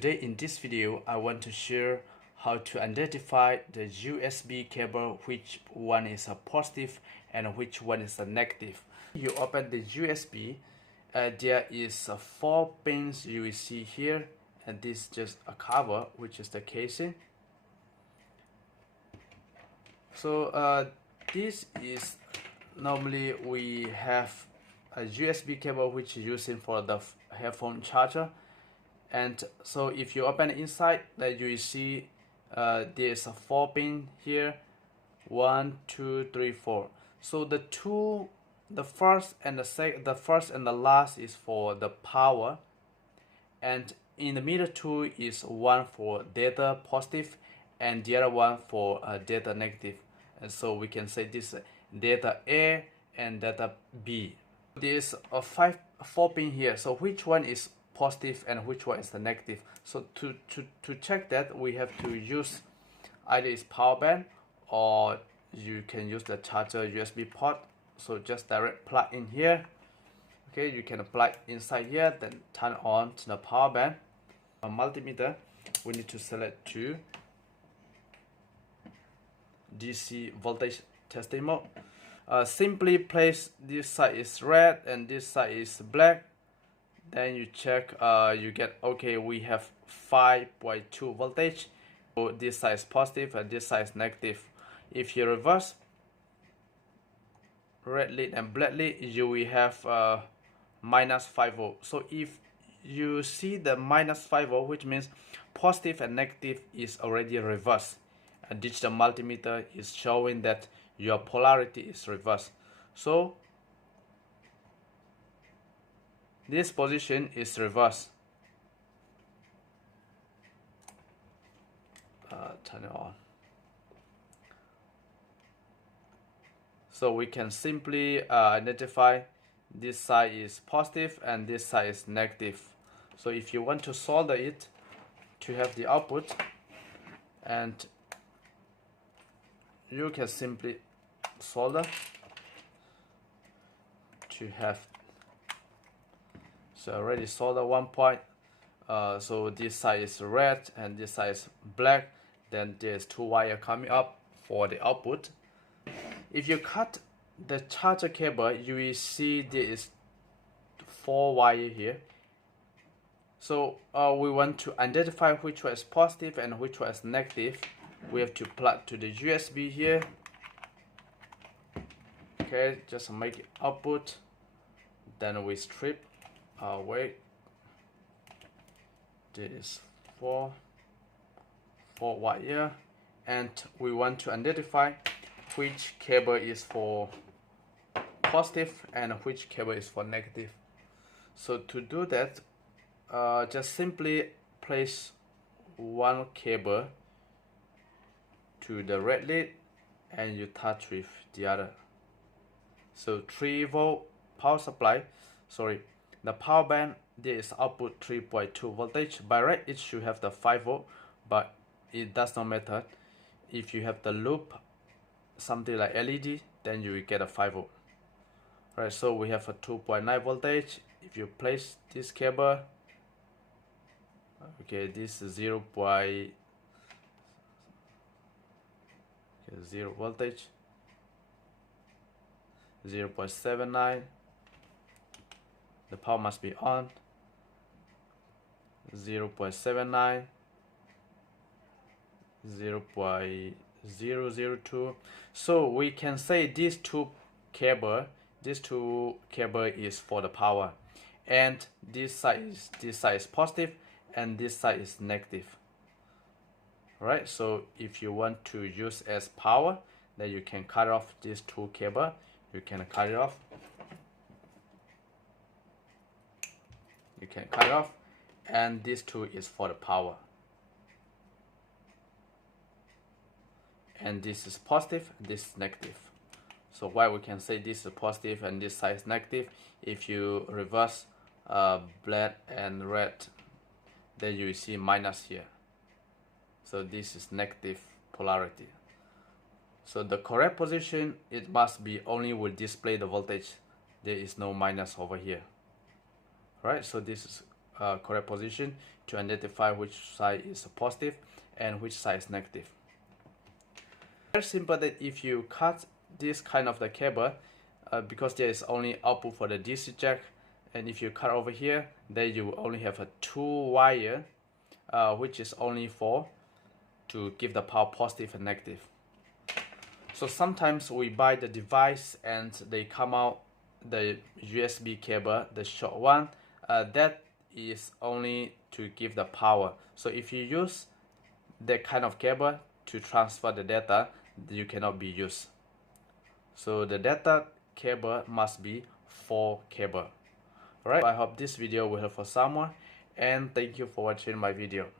Today in this video, I want to share how to identify the USB cable, which one is a positive and which one is a negative. You open the USB, there is 4 pins you will see here, and this is just a cover, which is the casing. So this is normally we have a USB cable which is using for the headphone charger. And so if you open inside, that you will see there's a 4 pin here, 1 2 3 4. So the first and the last is for the power, and in the middle 2 is one for data positive and the other one for data negative. And so we can say this data A and data B. There's a 4 pin here, so which one is positive and which one is the negative? So to check that, we have to use either is power band or you can use the charger USB port. So just direct plug in here. Okay, you can plug inside here, then turn on to the power band. A multimeter, we need to select to DC voltage testing mode. Simply place this side is red and this side is black. Then you check, you get okay, we have 5.2 voltage. So this side is positive and this side is negative. If you reverse red lead and black lead, you will have minus 5 volt. So if you see the minus 5 volt, which means positive and negative is already reversed. A digital multimeter is showing that your polarity is reversed. So this position is reversed. Turn it on. So we can simply identify this side is positive and this side is negative. So if you want to solder it to have the output, and you can simply solder to have. So already solder 1 point. So this side is red and this side is black. Then there's 2 wires coming up for the output. If you cut the charger cable, you will see there is 4 wires here. So we want to identify which one is positive and which one is negative. We have to plug to the USB here. Okay, just make it output. Then we strip away. There is 4 wire, and we want to identify which cable is for positive and which cable is for negative. So to do that, just simply place one cable to the red lead and you touch with the other. So 3 volt power supply, sorry, the power band, there is output 3.2 voltage. By right it should have the 5 volt, but it does not matter. If you have the loop, something like LED, then you will get a 5 volt. Right, so we have a 2.9 voltage. If you place this cable, okay, this is 0 voltage, 0.79. The power must be on. 0.79, 0.002. So we can say these two cable is for the power, and this side is positive and this side is negative. Right, so if you want to use as power, then you can cut off these 2 cable. You can cut it off. You can cut it off, and this 2 is for the power. And this is positive, this is negative. So why we can say this is positive and this side is negative? If you reverse black and red, then you will see minus here. So this is negative polarity. So the correct position, it must be only will display the voltage. There is no minus over here. Right, so this is correct position to identify which side is positive and which side is negative. Very simple that if you cut this kind of the cable, because there is only output for the DC jack, and if you cut over here, then you will only have a 2 wire, which is only for to give the power positive and negative. So sometimes we buy the device and they come out the USB cable, the short one, that is only to give the power. So if you use that kind of cable to transfer the data, you cannot be used. So the data cable must be 4 cable. Alright, I hope this video will help for someone, and thank you for watching my video.